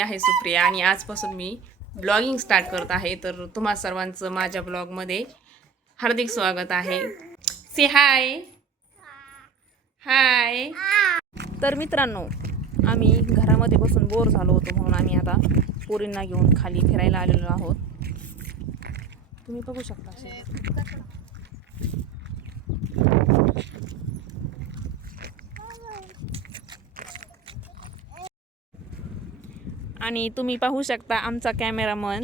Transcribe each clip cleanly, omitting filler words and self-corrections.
आहे सुप्रिया आणि आजपासून मी ब्लॉगिंग स्टार्ट करत आहे. तर तुम्हा सर्वांचं माझ्या ब्लॉगमध्ये हार्दिक स्वागत आहे. से हाय हाय. तर मित्रांनो, आम्ही घरामध्ये बसून बोर झालो होतो म्हणून आम्ही आता पोरींना घेऊन खाली फिरायला आलेलो आहोत. तुम्ही बघू शकता. आणि तुम्ही पाहू शकता आमचा कॅमेरामन,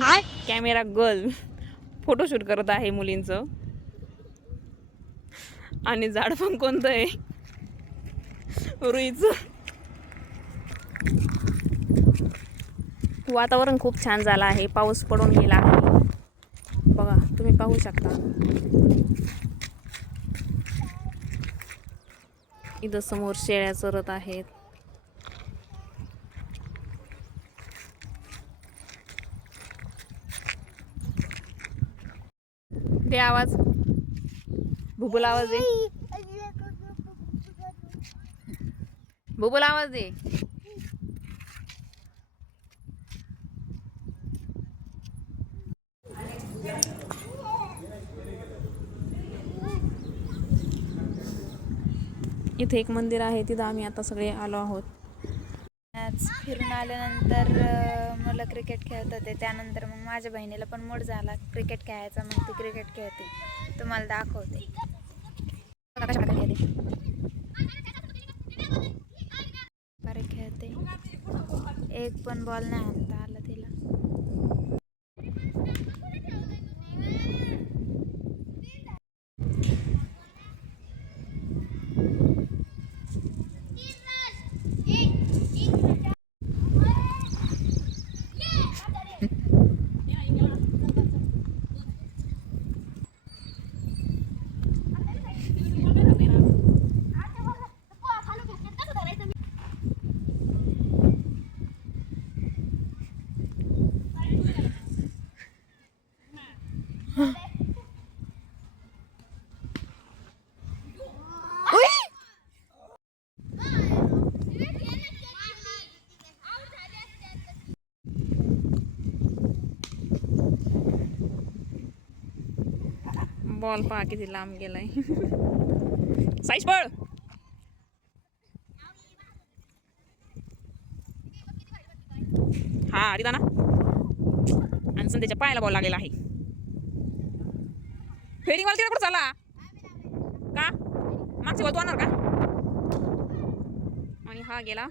कॅमेरा गर्ल फोटोशूट करत आहे मुलींचं. आणि झाड पण कोणतं आहे, रुईचं. वातावरण खूप छान झालं आहे, पाऊस पडून गेला आहे. बघा तुम्ही पाहू शकता. इथं समोर शेळ्या चरत आहेत. दे आवाज, भुबुल आवाज दे, भुबुल आवाज दे. इथे एक मंदिर आहे, तिथं आम्ही आता सगळे आलो आहोत. आज फिरून आल्यानंतर मुलं क्रिकेट खेळत होते. त्यानंतर मग माझ्या बहिणीला पण मूड झाला क्रिकेट खेळायचा. मग ती क्रिकेट खेळते, तुम्हाला दाखवते. बरे खेळते, एक पण बॉल नाही आणता आला तिला. बॉल पहा किती लांब गेलाय. साईश पळ. हा अरे ना. आणि संध्याच्या पायाला बॉल लागलेला आहे. फेडिंग वाला तिकडे कुठं चालला का? मागची बॉल तू आणणार का? आणि हा गेला.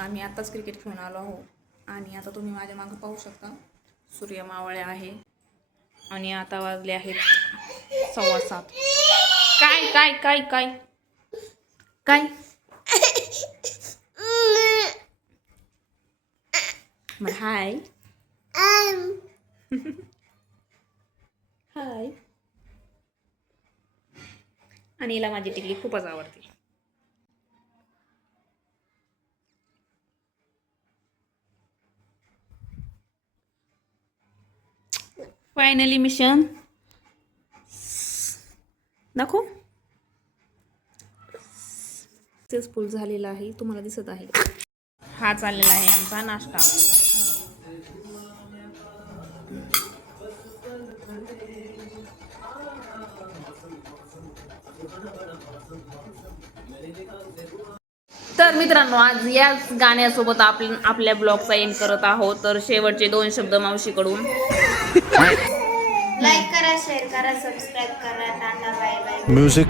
आम्ही आताच क्रिकेट खेळून आलो आहोत आणि आता तुम्ही माझ्या मागे पाहू शकता सूर्य मावळे आहे आणि आता वाजले आहेत 7:15. काय काय काय काय काय मग हाय हाय. आणि हिला माझी टिकली खूपच आवडते. फायनली मिशन दाखव सक्सेसफुल झालेला आहे, तुम्हाला दिसत आहे. हा चाललेला आहे आमचा नाश्ता. तर मित्रांनो, आज याच गाण्यासोबत आपण आपल्या ब्लॉगचा एंड करत आहोत. तर शेवटचे 2 शब्द मावशीकडून. लाईक करा, शेअर करा, सबस्क्राईब करा. Tata bye bye. म्युझिक